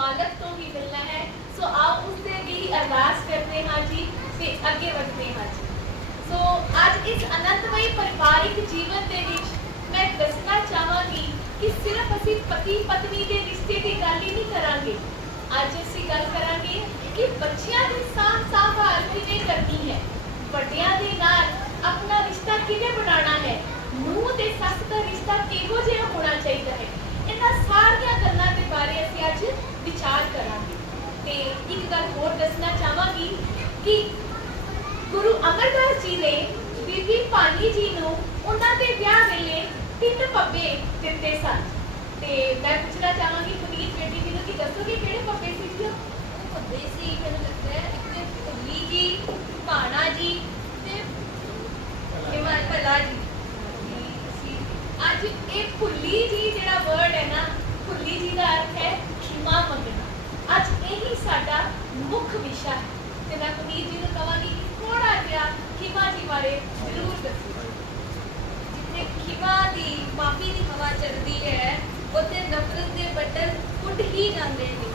ਮਾਲਕ ਤੋਂ ਹੀ ਮਿਲਣਾ ਹੈ ਸੋ ਆਪ ਉਸ ਦੇ ਲਈ ਅਰਦਾਸ ਕਰਦੇ ਹਾਂ ਜੀ ਤੇ ਅੱਗੇ ਵਧਦੇ ਹਾਂ ਜੀ ਸੋ ਅੱਜ ਇਸ ਅਨੰਦਮਈ ਪਰਿਵਾਰਿਕ ਜੀਵਨ ਦੇ ਵਿੱਚ ਮੈਂ ਦੱਸਣਾ ਚਾਹਾਂਗੀ ਕਿ ਸਿਰਫ ਅਸੀਂ ਪਤੀ ਪਤਨੀ ਦੇ ਰਿਸ਼ਤੇ ਦੀ ਗੱਲ ਹੀ ਨਹੀਂ ਕਰਾਂਗੇ ਅੱਜ ਅਸੀਂ ਗੱਲ ਕਰਾਂਗੇ ਕਿ ਬੱਚਿਆਂ ਦੀ ਸਾਂਭ ਸੰਭਾਲ ਕਿਵੇਂ ਕਰਨੀ ਹੈ ਵੱਡਿਆਂ ਦੇ ਨਾਲ ਆਪਣਾ ਰਿਸ਼ਤਾ ਕਿਵੇਂ ਬਣਾਉਣਾ ਹੈ ਨੂੰਹ ਤੇ ਸੱਸ ਦਾ ਰਿਸ਼ਤਾ ਕਿਹੋ ਜਿਹਾ ਹੋਣਾ ਚਾਹੀਦਾ ਹੈ ਇਹਨਾਂ ਸਾਰੀਆਂ ਗੱਲਾਂ ਦੇ ਬਾਰੇ ਅਸੀਂ ਅੱਜ ਵਿਚਾਰ ਕਰਾਂਗੇ। ਤੇ ਇੱਕ ਗੱਲ ਹੋਰ ਦੱਸਣਾ ਚਾਹਾਂਗੀ ਕਿ ਗੁਰੂ ਅਮਰਦਾਸ ਜੀ ਨੇ ਬੀਬੀ ਭਾਨੀ ਜੀ ਨੂੰ ਉਹਨਾਂ ਦੇ ਵਿਆਹ ਵੇਲੇ ਤਿੰਨ ਪੱਬੇ ਦਿੱਤੇ ਸਨ। ਤੇ ਮੈਂ ਪੁੱਛਣਾ ਚਾਹਾਂਗੀ ਪੁਨੀਤ ਬੇਟੀ ਜੀ ਨੂੰ ਕਿ ਦੱਸੋਗੇ ਕਿਹੜੇ ਪੱਬੇ ਸੀ ਜੀ? ਉਹ? ਪੱਬੇ ਸੀ ਮੈਨੂੰ ਲੱਗਦਾ ਹੈ ਇੱਕ ਤੇ ਭੁੱਲੀ ਜੀ ਭਾਣਾ ਜੀ ਤੇ ਹਿਮਾਲ ਭਲਾ ਜੀ। ਅੱਜ ਇਹ ਭੁੱਲੀ ਜੀ ਜਿਹੜਾ ਵਰਡ ਹੈ ਨਾ ਭੁੱਲੀ ਜੀ ਦਾ ਅਰਥ ਹੈ ਖਿਮਾ ਮੰਗਣਾ। ਅੱਜ ਇਹੀ ਸਾਡਾ ਮੁੱਖ ਵਿਸ਼ਾ ਹੈ। ਤੇ ਮੈਂ ਪੁਨੀਤ ਜੀ ਨੂੰ ਕਹਾਂਗੀ ਕਿ ਥੋੜਾ ਜਿਹਾ ਖਿਮਾ ਜੀ ਬਾਰੇ ਜ਼ਰੂਰ ਦੱਸੋ। ਜਿੱਥੇ ਖਿਮਾ ਦੀ ਮਾਫੀ ਦੀ ਹਵਾ ਚੱਲਦੀ ਹੈ, ਉੱਥੇ ਨਫ਼ਰਤ ਦੇ ਬੱਦਲ ਉੱਡ ਹੀ ਜਾਂਦੇ ਨੇ।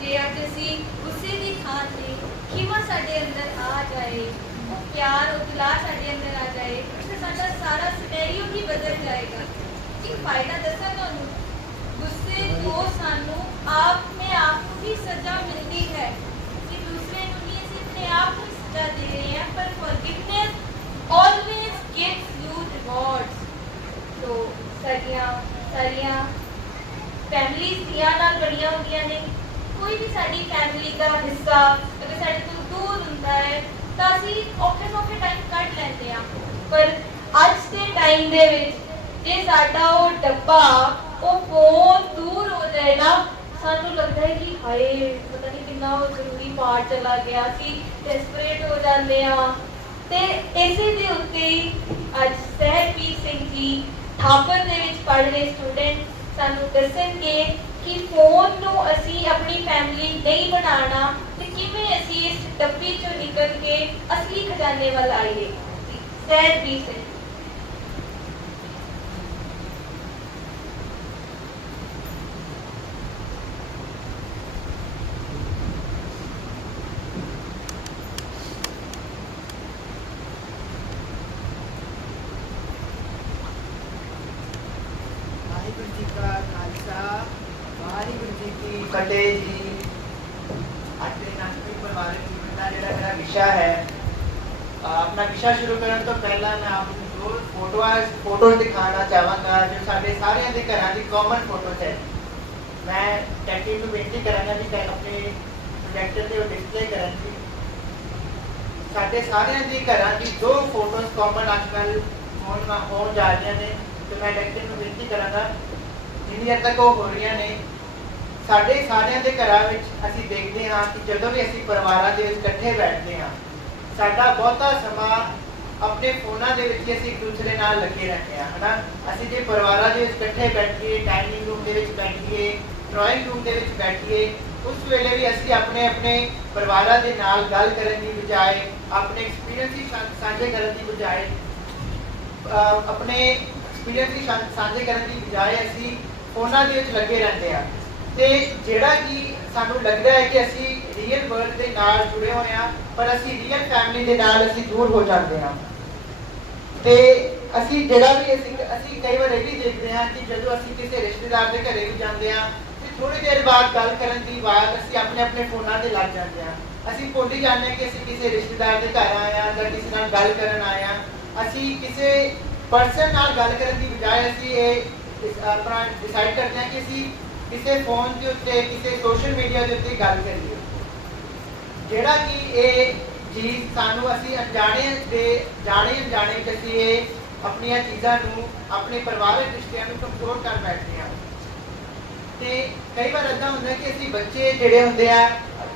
ਜੇ ਅੱਜ ਅਸੀਂ ਗੁੱਸੇ ਦੀ ਥਾਂ ਤੇ ਖਿਮਾ ਸਾਡੇ ਅੰਦਰ ਆ ਜਾਏ, ਉਹ ਪਿਆਰ, ਉਹ ਦੁਲਾਰ ਸਾਡੇ ਅੰਦਰ ਆ ਜਾਏ साडा सारा सिनेरियो ही बदल जाएगा एक फ़ायदा दसा ਤੁਹਾਨੂੰ ਗੁੱਸੇ ਤੋਂ ਸਾਨੂੰ ਆਪ ਮੇ ਆਪ ਨੂੰ ਹੀ ਸਜ਼ਾ ਮਿਲਦੀ ਹੈ ਕਿ ਦੂਸਰੇ ਨੂੰ ਨਹੀਂ ਅਸੀਂ ਆਪਣੇ ਆਪ ਨੂੰ ਸਜ਼ਾ ਦੇ ਰਹੇ ਹਾਂ ਪਰ forgiveness always gives you rewards so ਸਾਡੀਆਂ ਸਾਰੀਆਂ ਫੈਮਲੀਜ਼ ਦੀਆਂ ਨਾਲ ਬੜੀਆਂ ਹੁੰਦੀਆਂ ਨੇ ਕੋਈ ਵੀ ਸਾਡੀ ਫੈਮਿਲੀ ਦਾ ਹਿੱਸਾ ਅਗਰ ਸਾਡੇ ਤੋਂ ਦੂਰ ਹੁੰਦਾ ਹੈ ਤਾਂ ਅਸੀਂ ਔਖੇ ਔਖੇ ਟਾਈਮ ਟਾਈਮ ਦੇ ਵਿੱਚ ਜੇ ਸਾਡਾ ਉਹ ਡੱਬਾ, ਉਹ ਫੋਨ ਦੂਰ ਹੋ ਜਾਏ ਨਾ, ਸਾਨੂੰ ਲੱਗਦਾ ਹੈ ਕਿ ਹਾਏ, ਪਤਾ ਨਹੀਂ ਕਿੰਨਾ ਉਹ ਜ਼ਰੂਰੀ ਪਾਰਟ ਚਲਾ ਗਿਆ ਸੀ ਡੈਸਪਰੇਟ ਹੋ ਜਾਂਦੇ ਆ। ਤੇ ਇਸੇ ਦੇ ਉੱਤੇ ਅੱਜ ਸਹਿਬੀਰ ਸਿੰਘ ਜੀ ਥਾਪਰ ਦੇ ਵਿੱਚ ਪੜ੍ਹ ਰਹੇ ਸਟੂਡੈਂਟ ਸਾਨੂੰ ਦੱਸਣਗੇ ਕਿ ਫੋਨ ਨੂੰ ਅਸੀਂ ਆਪਣੀ ਫੈਮਿਲੀ ਨਹੀਂ ਬਣਾਉਣਾ ਤੇ ਕਿਵੇਂ ਅਸੀਂ ਇਸ ਡੱਬੇ ਚੋਂ ਨਿਕਲ ਕੇ ਅਸਲੀ ਖਜ਼ਾਨੇ ਵੱਲ ਆਈਏ ਸਹਿਬੀਰ ਸਿੰਘ ਵਾਹਿਗੁਰੂ ਜੀ ਕਾ ਖਾਲਸਾ ਵਾਹਿਗੁਰੂ ਜੀ ਕੀ ਫਤਿਹ ਜੀ ਅੱਜ ਦੇ ਨਾਨਕੀ ਪਰਿਵਾਰਕ ਜੀਵਨ ਜਿਹੜਾ ਮੇਰਾ ਵਿਸ਼ਾ ਹੈ, ਆਪਣਾ ਵਿਸ਼ਾ ਸ਼ੁਰੂ ਕਰਨ ਤੋਂ ਪਹਿਲਾਂ ਮੈਂ ਆਪ ਨੂੰ ਦੋ ਫੋਟੋਆਂ ਫੋਟੋਜ਼ ਦਿਖਾਉਣਾ ਚਾਹਾਂਗਾ, ਜੋ ਸਾਡੇ ਸਾਰਿਆਂ ਦੇ ਘਰਾਂ ਦੀ ਕਾਮਨ ਫੋਟੋਜ਼ ਹੈ। ਮੈਂ ਟੈਕਟਿਵ ਨੂੰ ਬੇਨਤੀ ਕਰਾਂਗਾ ਕਿ ਆਪਣੇ ਪ੍ਰੋਜੈਕਟਰ ਤੇ ਉਹ ਡਿਸਪਲੇ ਕਰਨ ਜੀ। ਸਾਡੇ ਸਾਰਿਆਂ ਦੇ ਘਰਾਂ ਦੀ ਦੋ ਫੋਟੋਜ਼ ਕਾਮਨ ਅੱਜਕੱਲ ਹੋਣ ਹੋਣ ਜਾ ਰਹੀਆਂ ਨੇ, ਤੇ ਮੈਂ ਡਾਕਟਰ ਨੂੰ ਬੇਨਤੀ ਕਰਾਂਗਾ ਜਿੰਨੀ ਦੇਰ ਤੱਕ ਉਹ ਹੋ ਰਹੀਆਂ ਨੇ ਸਾਡੇ ਸਾਰਿਆਂ ਦੇ ਘਰਾਂ ਵਿੱਚ ਅਸੀਂ ਦੇਖਦੇ ਹਾਂ ਕਿ ਜਦੋਂ ਵੀ ਅਸੀਂ ਪਰਿਵਾਰਾਂ ਦੇ ਵਿੱਚ ਇਕੱਠੇ ਬੈਠਦੇ ਹਾਂ, ਸਾਡਾ ਬਹੁਤਾ ਸਮਾਂ ਆਪਣੇ ਫੋਨਾਂ ਦੇ ਵਿੱਚ ਅਸੀਂ ਇੱਕ ਦੂਸਰੇ ਨਾਲ ਲੱਗੇ ਰਹਿੰਦੇ ਹਾਂ, ਹਨਾ? ਅਸੀਂ ਜੇ ਪਰਿਵਾਰਾਂ ਦੇ ਵਿੱਚ ਇਕੱਠੇ ਬੈਠੀਏ ਡਾਈਨਿੰਗ ਰੂਮ ਦੇ ਵਿੱਚ ਬੈਠੀਏ ਡਰਾਇੰਗ ਰੂਮ ਦੇ ਵਿੱਚ ਬੈਠੀਏ, ਉਸ ਵੇਲੇ ਵੀ ਅਸੀਂ ਆਪਣੇ ਆਪਣੇ ਪਰਿਵਾਰਾਂ ਦੇ ਨਾਲ ਗੱਲ ਕਰਨ ਦੀ ਬਜਾਏ, ਆਪਣੇ ਐਕਸਪੀਰੀਅੰਸ ਹੀ ਸਾਂਝੇ ਕਰਨ ਦੀ ਬਜਾਏ ਆਪਣੇ ਐਕਸਪੀਰੀਅੰਸ ਹੀ ਸਾਂਝੇ ਕਰਨ ਦੀ ਬਜਾਏ ਅਸੀਂ ਫੋਨਾਂ ਦੇ ਵਿੱਚ ਲੱਗੇ ਰਹਿੰਦੇ ਹਾਂ। ਤੇ ਜਿਹੜਾ ਕਿ ਸਾਨੂੰ ਲੱਗਦਾ ਹੈ ਕਿ ਅਸੀਂ ਰੀਅਲ ਵਰਲਡ ਦੇ ਨਾਲ ਜੁੜੇ ਹੋਏ ਆ ਪਰ ਅਸੀਂ ਰੀਅਲ ਫੈਮਿਲੀ ਦੇ ਨਾਲ ਅਸੀਂ ਦੂਰ ਹੋ ਜਾਂਦੇ ਹਾਂ। ਤੇ ਅਸੀਂ ਜਿਹੜਾ ਵੀ ਅਸੀਂ ਅਸੀਂ ਕਈ ਵਾਰ ਇਹ ਵੀ ਦੇਖਦੇ ਹਾਂ ਕਿ ਜਦੋਂ ਅਸੀਂ ਕਿਸੇ ਰਿਸ਼ਤੇਦਾਰ ਦੇ ਘਰੇ ਵੀ ਜਾਂਦੇ ਹਾਂ, ਤੇ ਥੋੜੀ ਦੇਰ ਬਾਅਦ ਗੱਲ ਕਰਨ ਦੀ ਬਾਅਦ ਅਸੀਂ ਆਪਣੇ ਆਪਣੇ ਫੋਨਾਂ ਤੇ ਲੱਗ ਜਾਂਦੇ ਹਾਂ। ਅਸੀਂ ਭੁੱਲ ਜਾਂਦੇ ਹਾਂ ਕਿ ਅਸੀਂ ਕਿਸੇ ਰਿਸ਼ਤੇਦਾਰ ਦੇ ਘਰ ਆਏ ਹਾਂ ਜਾਂ ਕਿਸੇ ਨਾਲ ਗੱਲ ਕਰਨ ਆਏ ਹਾਂ। ਅਸੀਂ ਕਿਸੇ ਪਰਸਨ ਨਾਲ ਗੱਲ ਕਰਨ ਦੀ ਬਜਾਏ ਅਸੀਂ ਇਹ ਆਪਣਾ ਡਿਸਾਈਡ ਕਰਦੇ ਹਾਂ ਕਿ ਅਸੀਂ ਕਿਸੇ ਫੋਨ ਦੇ ਉੱਤੇ, ਕਿਸੇ ਸੋਸ਼ਲ ਮੀਡੀਆ ਦੇ ਉੱਤੇ ਗੱਲ ਕਰੀਏ। ਜਿਹੜਾ ਕਿ ਇਹ ਚੀਜ਼ ਸਾਨੂੰ ਅਸੀਂ ਅਣਜਾਣੇ ਦੇ, ਜਾਣੇ ਅਣਜਾਣੇ ਵਿੱਚ ਅਸੀਂ ਇਹ ਆਪਣੀਆਂ ਚੀਜ਼ਾਂ ਨੂੰ, ਆਪਣੇ ਪਰਿਵਾਰਕ ਰਿਸ਼ਤਿਆਂ ਨੂੰ ਕਮਜ਼ੋਰ ਕਰ ਬੈਠਦੇ ਹਾਂ। ਤੇ ਕਈ ਵਾਰ ਏਦਾਂ ਹੁੰਦਾ ਕਿ ਅਸੀਂ ਬੱਚੇ ਜਿਹੜੇ ਹੁੰਦੇ ਆ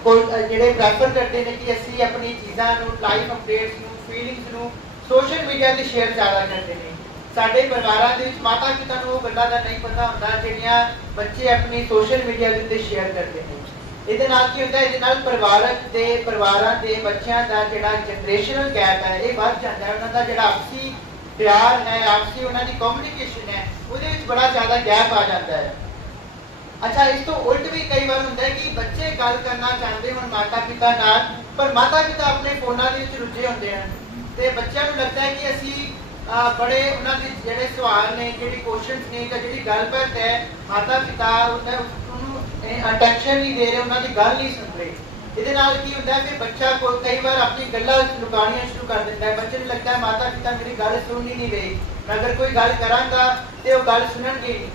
ਜਿਹੜੇ ਪ੍ਰੈਫਰ ਕਰਦੇ ਨੇ ਕਿ ਅਸੀਂ ਆਪਣੀ ਚੀਜ਼ਾਂ ਨੂੰ ਲਾਈਫ ਅਪਡੇਟਸ ਨੂੰ ਫੀਲਿੰਗਸ ਨੂੰ ਸੋਸ਼ਲ ਮੀਡੀਆ ਤੇ ਸ਼ੇਅਰ ਜ਼ਿਆਦਾ ਕਰਦੇ ਨੇ। ਸਾਡੇ ਪਰਿਵਾਰਾਂ ਦੇ ਵਿੱਚ ਮਾਤਾ ਪਿਤਾ ਨੂੰ ਉਹ ਗੱਲਾਂ ਦਾ ਨਹੀਂ ਪਤਾ ਹੁੰਦਾ, ਜਿਹੜੀਆਂ ਬੱਚੇ ਆਪਣੀ ਸੋਸ਼ਲ ਮੀਡੀਆ ਦੇ ਉੱਤੇ ਸ਼ੇਅਰ ਕਰਦੇ ਨੇ। ਇਹਦੇ ਨਾਲ ਕੀ ਹੁੰਦਾ, ਇਹਦੇ ਨਾਲ ਪਰਿਵਾਰਕ ਦੇ, ਪਰਿਵਾਰਾਂ ਦੇ ਬੱਚਿਆਂ ਦਾ ਜਿਹੜਾ ਜਨਰੇਸ਼ਨਲ ਗੈਪ ਹੈ, ਇਹ ਵੱਧ ਜਾਂਦਾ ਹੈ। ਉਹਨਾਂ ਦਾ ਜਿਹੜਾ ਆਪਸੀ ਪਿਆਰ ਹੈ, ਆਪਸੀ ਉਹਨਾਂ ਦੀ ਕਮਿਊਨੀਕੇਸ਼ਨ ਹੈ, ਉਹਦੇ ਵਿੱਚ ਬੜਾ ਜ਼ਿਆਦਾ ਗੈਪ ਆ ਜਾਂਦਾ ਹੈ। ਅੱਛਾ, ਇਸ ਤੋਂ ਉਲਟ ਵੀ ਕਈ ਵਾਰ ਹੁੰਦਾ ਕਿ ਬੱਚੇ ਗੱਲ ਕਰਨਾ ਚਾਹੁੰਦੇ ਹੁਣ ਮਾਤਾ ਪਿਤਾ ਨਾਲ, ਪਰ ਮਾਤਾ ਪਿਤਾ ਆਪਣੇ ਫੋਨਾਂ ਦੇ ਵਿੱਚ ਰੁੱਝੇ ਹੁੰਦੇ ਹਨ। ਤੇ ਬੱਚਿਆਂ ਨੂੰ ਲੱਗਦਾ ਹੈ ਕਿ ਅਸੀਂ ਬੜੇ ਉਹਨਾਂ ਦੇ ਜਿਹੜੇ ਸਵਾਲ ਨੇ, ਜਿਹੜੀ ਕੁਐਸਚਨਸ ਨੇ, ਜਾਂ ਜਿਹੜੀ ਗੱਲਬਾਤ ਹੈ, ਮਾਤਾ ਪਿਤਾ ਉਹਨਾਂ ਉਹਨੂੰ ਅਟੈਂਸ਼ਨ ਨਹੀਂ ਦੇ ਰਹੇ, ਉਹਨਾਂ ਦੀ ਗੱਲ ਨਹੀਂ ਸੁਣ ਰਹੇ। ਇਹਦੇ ਨਾਲ ਕੀ ਹੁੰਦਾ ਕਿ ਬੱਚਾ ਕੋਈ ਕਈ ਵਾਰ ਆਪਣੀ ਗੱਲਾਂ ਲੁਕਾਉਣੀਆਂ ਸ਼ੁਰੂ ਕਰ ਦਿੰਦਾ ਹੈ। ਬੱਚੇ ਨੂੰ ਲੱਗਦਾ ਹੈ ਮਾਤਾ ਪਿਤਾ ਮੇਰੀ ਗੱਲ ਸੁਣ ਹੀ ਨਹੀਂ ਰਹੇ। ਮੈਂ ਅਗਰ ਕੋਈ ਗੱਲ ਕਰਾਂਗਾ ਤੇ ਉਹ ਗੱਲ ਸੁਣਨਗੇ ਨਹੀਂ।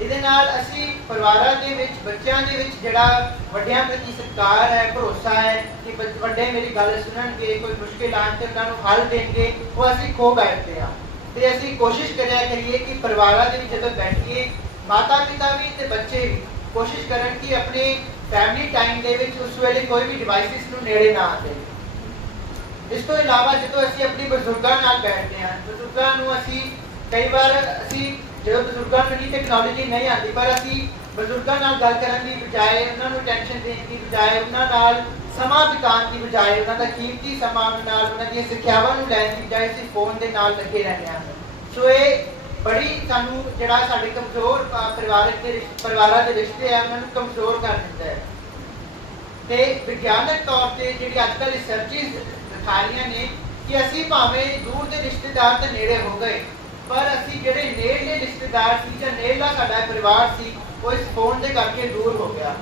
ਇਹਦੇ ਨਾਲ ਅਸੀਂ ਪਰਿਵਾਰਾਂ ਦੇ ਵਿੱਚ, ਬੱਚਿਆਂ ਦੇ ਵਿੱਚ ਜਿਹੜਾ ਵੱਡਿਆਂ ਪ੍ਰਤੀ ਸਤਿਕਾਰ ਹੈ, ਭਰੋਸਾ ਹੈ ਕਿ ਵੱਡੇ ਮੇਰੀ ਗੱਲ ਸੁਣਨਗੇ, ਕੋਈ ਮੁਸ਼ਕਿਲ ਆਉਣ ਤੇ ਉਹਨਾਂ ਨੂੰ ਹੱਲ ਦੇਣਗੇ, ਉਹ ਅਸੀਂ ਖੋ ਬੈਠਦੇ ਹਾਂ। ਤੇ ਅਸੀਂ ਕੋਸ਼ਿਸ਼ ਕਰਿਆ ਕਰੀਏ ਕਿ ਪਰਿਵਾਰਾਂ ਦੇ ਵਿੱਚ ਜਦੋਂ ਬੈਠੀਏ ਮਾਤਾ ਪਿਤਾ ਵੀ ਤੇ ਬੱਚੇ ਵੀ ਕੋਸ਼ਿਸ਼ ਕਰਨ ਕਿ ਆਪਣੇ ਫੈਮਿਲੀ ਟਾਈਮ ਦੇ ਵਿੱਚ ਉਸ ਵੇਲੇ ਕੋਈ ਵੀ ਡਿਵਾਈਸਿਸ ਨੂੰ ਨੇੜੇ ਨਾ ਆਵੇ। ਇਸ ਤੋਂ ਇਲਾਵਾ ਜਦੋਂ ਅਸੀਂ ਆਪਣੀ ਬਜ਼ੁਰਗਾਂ ਨਾਲ ਬੈਠਦੇ ਹਾਂ, ਬਜ਼ੁਰਗਾਂ ਨੂੰ ਅਸੀਂ ਕਈ ਵਾਰ ਅਸੀਂ ਜਦੋਂ ਬਜ਼ੁਰਗਾਂ ਨੂੰ ਨਹੀਂ ਟੈਕਨੋਲੋਜੀ ਨਹੀਂ ਆਉਂਦੀ ਪਰ ਅਸੀਂ ਬਜ਼ੁਰਗਾਂ ਨਾਲ ਗੱਲ ਕਰਨ ਦੀ ਬਜਾਏ ਉਹਨਾਂ ਨੂੰ ਟੈਨਸ਼ਨ ਦੇਣ ਦੀ ਬਜਾਏ ਉਹਨਾਂ ਨਾਲ ਸਮਾਂ ਬਿਤਾਉਣ ਦੀ ਬਜਾਏ ਉਹਨਾਂ ਦਾ ਕੀਮਤੀ ਸਮਾਂ ਨਾਲ ਉਹਨਾਂ ਦੀਆਂ ਸਿੱਖਿਆਵਾਂ ਨੂੰ ਲੈਣ ਦੀ ਬਜਾਏ ਅਸੀਂ ਫੋਨ ਦੇ ਨਾਲ ਲੱਗੇ ਰਹਿੰਦੇ ਹਾਂ। ਸੋ ਇਹ ਬੜੀ ਸਾਨੂੰ ਜਿਹੜਾ ਸਾਡੇ ਕਮਜ਼ੋਰ ਅ, ਪਰਿਵਾਰਕ ਦੇ ਰਿਸ਼- ਪਰਿਵਾਰਾਂ ਦੇ ਰਿਸ਼ਤੇ ਆ ਉਹਨਾਂ ਨੂੰ ਕਮਜ਼ੋਰ ਕਰ ਦਿੰਦਾ ਹੈ। ਤੇ ਵਿਗਿਆਨਕ ਤੌਰ ਤੇ ਜਿਹੜੀ ਅੱਜ ਕੱਲ੍ਹ ਰਿਸਰਚਿਸ ਦਿਖਾ ਰਹੀਆਂ ਨੇ ਕਿ ਅਸੀਂ ਭਾਵੇਂ ਦੂਰ ਦੇ ਰਿਸ਼ਤੇਦਾਰ ਤੇ ਨੇੜੇ ਹੋ ਗਏ ਪਰ ਅਸੀਂ ਜਿਹੜੇ ਨੇੜਲੇ ਰਿਸ਼ਤੇਦਾਰ ਸੀ ਜਾਂ ਨੇੜਲਾ ਸਾਡਾ ਪਰਿਵਾਰ ਸੀ, ਉਹ ਇਸ ਫੋਨ ਦੇ ਕਰਕੇ ਦੂਰ ਹੋ ਗਿਆ।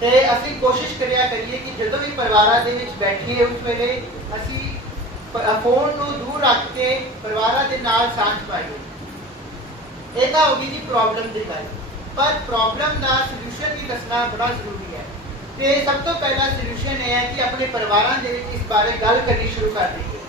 ਤੇ ਅਸੀਂ ਕੋਸ਼ਿਸ਼ ਕਰਿਆ ਕਰੀਏ ਕਿ ਜਦੋਂ ਵੀ ਪਰਿਵਾਰਾਂ ਦੇ ਵਿੱਚ ਬੈਠੀਏ, ਉਸ ਵੇਲੇ ਅਸੀਂ ਫੋਨ ਨੂੰ ਦੂਰ ਰੱਖ ਕੇ ਪਰਿਵਾਰਾਂ ਦੇ ਨਾਲ ਸਾਥ ਪਾਈਏ। ਇਹ ਤਾਂ ਹੋ ਗਈ ਜੀ ਪ੍ਰੋਬਲਮ ਦੀ ਗੱਲ। ਪਰ ਪ੍ਰੋਬਲਮ ਦਾ ਸੋਲੂਸ਼ਨ ਵੀ ਦੱਸਣਾ ਬੜਾ ਜ਼ਰੂਰੀ ਹੈ। ਤੇ ਸਭ ਤੋਂ ਪਹਿਲਾ ਸੋਲੂਸ਼ਨ ਇਹ ਹੈ ਕਿ ਆਪਣੇ ਪਰਿਵਾਰਾਂ ਦੇ ਵਿੱਚ ਇਸ ਬਾਰੇ ਗੱਲ ਕਰਨੀ ਸ਼ੁਰੂ ਕਰ ਦਈਏ।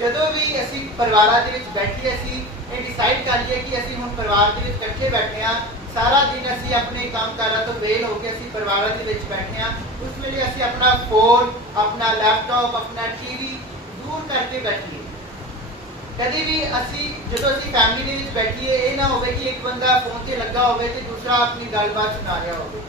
ਜਦੋਂ ਵੀ ਅਸੀਂ ਪਰਿਵਾਰਾਂ ਦੇ ਵਿੱਚ ਬੈਠੀਏ, ਅਸੀਂ ਇਹ ਡਿਸਾਈਡ ਕਰ ਲਈਏ ਕਿ ਅਸੀਂ ਹੁਣ ਪਰਿਵਾਰ ਦੇ ਵਿੱਚ ਇਕੱਠੇ ਬੈਠੇ ਹਾਂ। ਸਾਰਾ ਦਿਨ ਅਸੀਂ ਆਪਣੇ ਕੰਮਕਾਰਾਂ ਤੋਂ ਵੇਲ ਹੋ ਕੇ ਅਸੀਂ ਪਰਿਵਾਰਾਂ ਦੇ ਵਿੱਚ ਬੈਠੇ ਹਾਂ। ਉਸ ਵੇਲੇ ਅਸੀਂ ਆਪਣਾ ਫੋਨ ਆਪਣਾ ਲੈਪਟਾਪ ਆਪਣਾ ਟੀਵੀ ਦੂਰ ਕਰਕੇ ਬੈਠੀਏ। ਕਦੀ ਵੀ ਅਸੀਂ, ਜਦੋਂ ਅਸੀਂ ਫੈਮਿਲੀ ਦੇ ਵਿੱਚ ਬੈਠੀਏ, ਇਹ ਨਾ ਹੋਵੇ ਕਿ ਇੱਕ ਬੰਦਾ ਫੋਨ ਤੇ ਲੱਗਾ ਹੋਵੇ ਤੇ ਦੂਸਰਾ ਆਪਣੀ ਗੱਲਬਾਤ ਸੁਣਾ ਰਿਹਾ ਹੋਵੇ।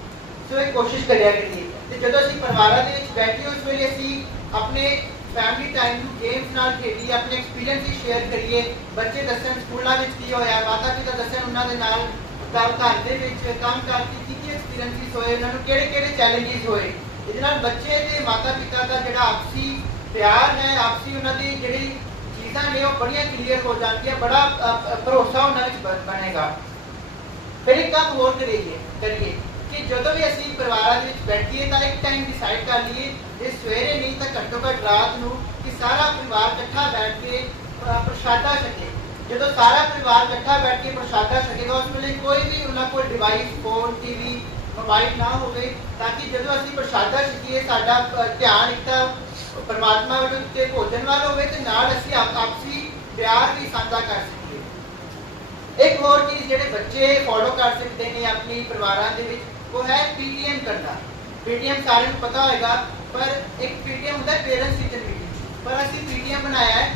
ਸੋ ਇਹ ਕੋਸ਼ਿਸ਼ ਕਰਿਆ ਕਰੀਏ। ਤੇ ਜਦੋਂ ਅਸੀਂ ਪਰਿਵਾਰਾਂ ਦੇ ਵਿੱਚ ਬੈਠੀਏ, ਉਸ ਵੇਲੇ ਅਸੀਂ ਆਪਣੇ ਫੈਮਿਲੀ ਟਾਈਮ ਨੂੰ ਗੇਮਸ ਨਾਲ ਖੇਡੀਏ ਆਪਣੇ ਐਕਸਪੀਰੀਅੰਸ ਹੀ ਸ਼ੇਅਰ ਕਰੀਏ। ਬੱਚੇ ਦੱਸਣ ਸਕੂਲਾਂ ਵਿੱਚ ਕੀ ਹੋਇਆ ਮਾਤਾ ਪਿਤਾ ਦੱਸਣ ਉਹਨਾਂ ਦੇ ਨਾਲ ਘਰ ਘਰ ਦੇ ਵਿੱਚ ਕੰਮ ਕਰਕੇ ਕੀ ਕੀ ਐਕਸਪੀਰੀਅੰਸਿਸ ਹੋਏ, ਉਹਨਾਂ ਨੂੰ ਕਿਹੜੇ ਕਿਹੜੇ ਚੈਲੰਜਸ ਹੋਏ। ਇਹਦੇ ਨਾਲ ਬੱਚੇ ਤੇ ਮਾਤਾ ਪਿਤਾ ਦਾ ਜਿਹੜਾ ਆਪਸੀ ਪਿਆਰ ਹੈ, ਆਪਸੀ ਉਹਨਾਂ ਦੀ ਜਿਹੜੀ ਚੀਜ਼ਾਂ ਨੇ, ਉਹ ਬੜੀਆਂ ਕਲੀਅਰ ਹੋ ਜਾਂਦੀਆਂ, ਬੜਾ ਭਰੋਸਾ ਉਹਨਾਂ ਵਿੱਚ ਬਣੇਗਾ। ਫਿਰ ਇੱਕ ਕੰਮ ਹੋਰ ਕਰੀਏ ਕਰੀਏ ਕਿ ਜਦੋਂ ਵੀ ਅਸੀਂ ਪਰਿਵਾਰਾਂ ਦੇ ਵਿੱਚ ਬੈਠੀਏ ਤਾਂ ਇੱਕ ਟਾਈਮ ਡਿਸਾਈਡ ਕਰ ਲਈਏ ਜੇ ਸਵੇਰੇ ਨਹੀਂ ਤਾਂ ਘੱਟੋ ਘੱਟ ਰਾਤ ਨੂੰ ਕਿ ਸਾਰਾ ਪਰਿਵਾਰ ਇਕੱਠਾ ਬੈਠ ਕੇ ਪ੍ਰਸ਼ਾਦਾ ਛਕੇ। ਜਦੋਂ ਸਾਰਾ ਪਰਿਵਾਰ ਇਕੱਠਾ ਬੈਠ ਕੇ ਪ੍ਰਸ਼ਾਦਾ ਛਕੇਗਾ, ਉਸ ਵੇਲੇ ਕੋਈ ਵੀ ਉਹਨਾਂ ਕੋਲ ਡਿਵਾਈਸ ਫੋਨ ਟੀਵੀ ਮੋਬਾਈਲ ਨਾ ਹੋਵੇ, ਤਾਂ ਕਿ ਜਦੋਂ ਅਸੀਂ ਪ੍ਰਸ਼ਾਦਾ ਛਕੀਏ, ਸਾਡਾ ਧਿਆਨ ਇੱਕ ਤਾਂ ਪਰਮਾਤਮਾ ਵੱਲ ਤੇ ਭੋਜਨ ਵੱਲ ਹੋਵੇ ਤੇ ਨਾਲ ਅਸੀਂ ਆਪ- ਆਪਸੀ ਪਿਆਰ ਵੀ ਸਾਂਝਾ ਕਰ ਸਕੀਏ। ਇੱਕ ਹੋਰ ਚੀਜ਼ ਜਿਹੜੇ ਬੱਚੇ ਫੋਲੋ ਕਰ ਸਕਦੇ ਨੇ ਆਪਣੀ ਪਰਿਵਾਰਾਂ ਦੇ ਵਿੱਚ, ਉਹ ਹੈ ਪੀਟੀਐਮ ਕਰਨਾ। ਪੀਟੀਐਮ ਸਾਰਿਆਂ ਨੂੰ ਪਤਾ ਹੋਏਗਾ ਪਰ ਇੱਕ ਪੀਟੀਐਮ ਹੁੰਦਾ ਹੈ ਪੇਰੈਂਟਸ ਟੀਚਰ ਮੀਟਿੰਗ ਪਰ ਅਸੀਂ ਪੀਟੀਐਮ ਬਣਾਇਆ ਹੈ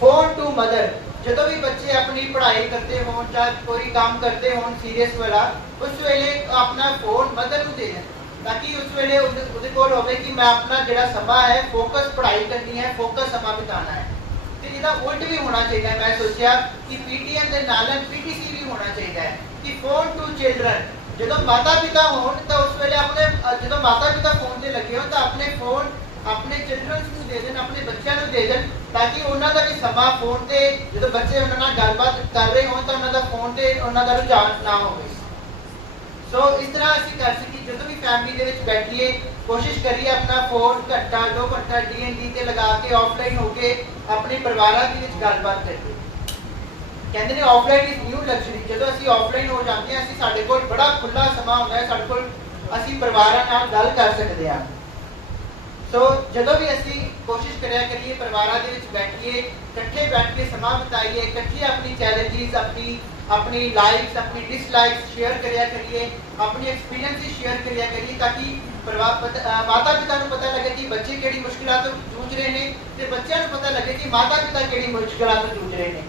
ਫੋਨ ਟੂ ਮਦਰ ਜਦੋਂ ਵੀ ਬੱਚੇ ਆਪਣੀ ਪੜ੍ਹਾਈ ਕਰਦੇ ਹੋਣ ਜਾਂ ਕੋਈ ਕੰਮ ਕਰਦੇ ਹੋਣ ਸੀਰੀਅਸ ਵਾਲਾ ਉਸ ਵੇਲੇ ਆਪਣਾ ਫੋਨ ਮਦਰ ਨੂੰ ਦੇ ਦੇਣ ਤਾਂ ਕਿ ਉਸ ਵੇਲੇ ਉਹਦੇ ਉਹਦੇ ਕੋਲ ਹੋਵੇ ਕਿ ਮੈਂ ਆਪਣਾ ਜਿਹੜਾ ਸਮਾਂ ਹੈ ਫੋਕਸ ਪੜ੍ਹਾਈ ਕਰਨੀ ਹੈ ਫੋਕਸ ਸਮਾਂ ਬਿਤਾਉਣਾ ਹੈ ਤੇ ਇਹਦਾ ਉਲਟ ਵੀ ਹੋਣਾ ਚਾਹੀਦਾ ਹੈ ਮੈਂ ਸੋਚਿਆ ਕਿ ਪੀਟੀਐਮ ਦੇ ਨਾਲ ਨਾਲ ਪੀਟੀਸੀ ਵੀ ਹੋਣਾ ਚਾਹੀਦਾ ਹੈ ਕਿ ਫੋਨ ਟੂ ਚਿਲਡਰਨ ਜਦੋਂ ਮਾਤਾ ਪਿਤਾ ਹੋਣ ਤਾਂ ਉਸ ਵੇਲੇ ਆਪਣੇ ਜਦੋਂ ਮਾਤਾ ਪਿਤਾ ਫੋਨ ਤੇ ਲੱਗੇ ਹੋਣ ਤਾਂ ਆਪਣੇ ਫੋਨ ਆਪਣੇ ਚਿਲਡਰਨਸ ਨੂੰ ਦੇ ਦੇਣ, ਆਪਣੇ ਬੱਚਿਆਂ ਨੂੰ ਦੇ ਦੇਣ ਤਾਂ ਕਿ ਉਹਨਾਂ ਦਾ ਵੀ ਸਮਾਂ ਫੋਨ ਤੇ, ਜਦੋਂ ਬੱਚੇ ਉਹਨਾਂ ਨਾਲ ਗੱਲਬਾਤ ਕਰ ਰਹੇ ਹੋਣ ਤਾਂ ਉਹਨਾਂ ਦਾ ਫੋਨ ਤੇ ਉਹਨਾਂ ਦਾ ਰੁਝਾਨ ਨਾ ਹੋਵੇ। ਸੋ ਇਸ ਤਰ੍ਹਾਂ ਅਸੀਂ ਕਰ ਸਕੀਏ, ਜਦੋਂ ਵੀ ਫੈਮਿਲੀ ਦੇ ਵਿੱਚ ਬੈਠੀਏ, ਕੋਸ਼ਿਸ਼ ਕਰੀਏ ਆਪਣਾ ਫੋਨ ਘੰਟਾ, ਦੋ ਘੰਟਾ ਡੀਐਨਡੀ ਤੇ ਲਗਾ ਕੇ ਆਫਲਾਈਨ ਹੋ ਕੇ ਆਪਣੇ ਪਰਿਵਾਰਾਂ ਦੇ ਵਿੱਚ ਗੱਲਬਾਤ ਕਰੀਏ। ਕਹਿੰਦੇ ਨੇ ਆਫਲਾਈਨ ਇਜ਼ ਨਿਊ ਲਗਜ਼ਰੀ ਜਦੋਂ ਅਸੀਂ ਆਫਲਾਈਨ ਹੋ ਜਾਂਦੇ ਹਾਂ, ਅਸੀਂ ਸਾਡੇ ਕੋਲ ਬੜਾ ਖੁੱਲਾ ਸਮਾਂ ਹੁੰਦਾ ਹੈ, ਸਾਡੇ ਕੋਲ ਅਸੀਂ ਪਰਿਵਾਰਾਂ ਨਾਲ ਗੱਲ ਕਰ ਸਕਦੇ ਹਾਂ। ਸੋ ਜਦੋਂ ਵੀ ਅਸੀਂ ਕੋਸ਼ਿਸ਼ ਕਰਿਆ ਕਰੀਏ ਪਰਿਵਾਰਾਂ ਦੇ ਵਿੱਚ ਬੈਠੀਏ, ਇਕੱਠੇ ਬੈਠ ਕੇ ਸਮਾਂ ਬਿਤਾਈਏ, ਇਕੱਠੇ ਆਪਣੀ ਚੈਲੰਜਸ ਆਪਣੀ ਆਪਣੀ ਲਾਈਕਸ ਆਪਣੀ ਡਿਸਲਾਈਕਸ ਸ਼ੇਅਰ ਕਰਿਆ ਕਰੀਏ, ਆਪਣੀ ਐਕਸਪੀਰੀਅੰਸਿਸ ਸ਼ੇਅਰ ਕਰਿਆ ਕਰੀਏ ਤਾਂ ਕਿ ਪਰਿਵਾਰ ਮਾਤਾ ਪਿਤਾ ਨੂੰ ਪਤਾ ਲੱਗੇ ਕਿ ਬੱਚੇ ਕਿਹੜੀ ਮੁਸ਼ਕਿਲਾਂ ਤੋਂ ਜੂਝ ਰਹੇ ਨੇ ਤੇ ਬੱਚਿਆਂ ਨੂੰ ਪਤਾ ਲੱਗੇ ਕਿ ਮਾਤਾ ਪਿਤਾ ਕਿਹੜੀ ਮੁਸ਼ਕਿਲਾਂ ਤੋਂ ਜੂਝ ਰਹੇ ਨੇ।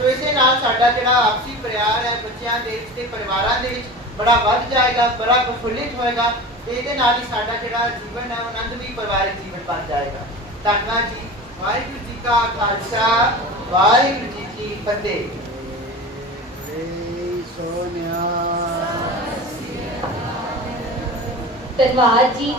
ਸੋ ਇਸੇ ਨਾਲ ਸਾਡਾ ਜਿਹੜਾ ਆਪਸੀ ਪਿਆਰ ਹੈ ਬੱਚਿਆਂ ਦੇ ਵਿੱਚ ਤੇ ਪਰਿਵਾਰਾਂ ਦੇ ਵਿੱਚ ਬੜਾ ਵੱਧ ਜਾਏਗਾ ਬੜਾ ਪ੍ਰਫੁੱਲਿਤ ਹੋਏਗਾ ਤੇ ਇਹਦੇ ਨਾਲ ਹੀ ਸਾਡਾ ਜਿਹੜਾ ਜੀਵਨ ਹੈ ਉਹ ਆਨੰਦਮਈ ਪਰਿਵਾਰਕ ਜੀਵਨ ਬਣ ਜਾਏਗਾ। ਧੰਨਵਾਦ ਜੀ। ਵਾਹਿਗੁਰੂ ਜੀ ਕਾ ਖਾਲਸਾ ਵਾਹਿਗੁਰੂ ਜੀ ਕੀ ਫਤਿਹ। Hey, Sonia. ਧੰਨਵਾਦ ਜੀ।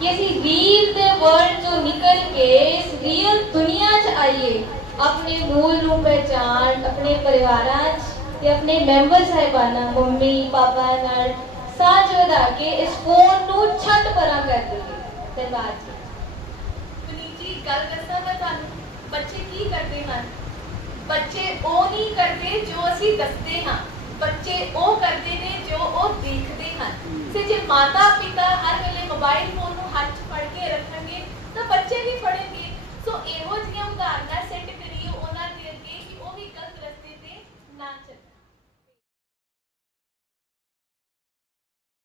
ਕਿ ਅਸੀਂ ਰੀਲ ਦੇ ਵਰਲਡ ਤੋਂ ਨਿਕਲ ਕੇ ਇਸ ਰੀਅਲ ਦੁਨੀਆ 'ਚ ਆਈਏ। ਆਪਣੇ ਮੂਲ ਨੂੰ ਪਹਿਚਾਨ ਆਪਣੇ ਪਰਿਵਾਰਾਂ 'ਚ ਤੇ ਆਪਣੇ ਮੈਂਬਰ ਸਾਹਿਬਾਨਾਂ, ਮੰਮੀ, ਪਾਪਾ ਨਾਲ ਸਾਂਝ ਵਧਾ ਕੇ ਇਸ ਫੋਨ ਨੂੰ ਛੱਡ ਪਰਾਂ ਕਰ ਦਈਏ ਧੰਨਵਾਦ ਜੀ। ਪੁਨੀਤ ਜੀ, ਗੱਲ ਦੱਸਾਂ ਮੈਂ ਤੁਹਾਨੂੰ? ਬੱਚੇ ਕੀ ਕਰਦੇ ਹਨ? ਬੱਚੇ ਉਹ ਨਹੀਂ ਕਰਦੇ ਜੋ ਅਸੀਂ ਦੱਸਦੇ ਹਾਂ। ਬੱਚੇ ਉਹ ਕਰਦੇ ਨੇ ਜੋ ਉਹ ਦੇਖਦੇ ਹਨ। ਤੇ ਜੇ ਮਾਤਾ ਪਿਤਾ ਹਰ ਵੇਲੇ ਮੋਬਾਈਲ ਫੋਨ ਨੂੰ ਹੱਥ ਪੜ੍ਹ ਕੇ ਰੱਖਣਗੇ, ਤਾਂ ਬੱਚੇ ਵੀ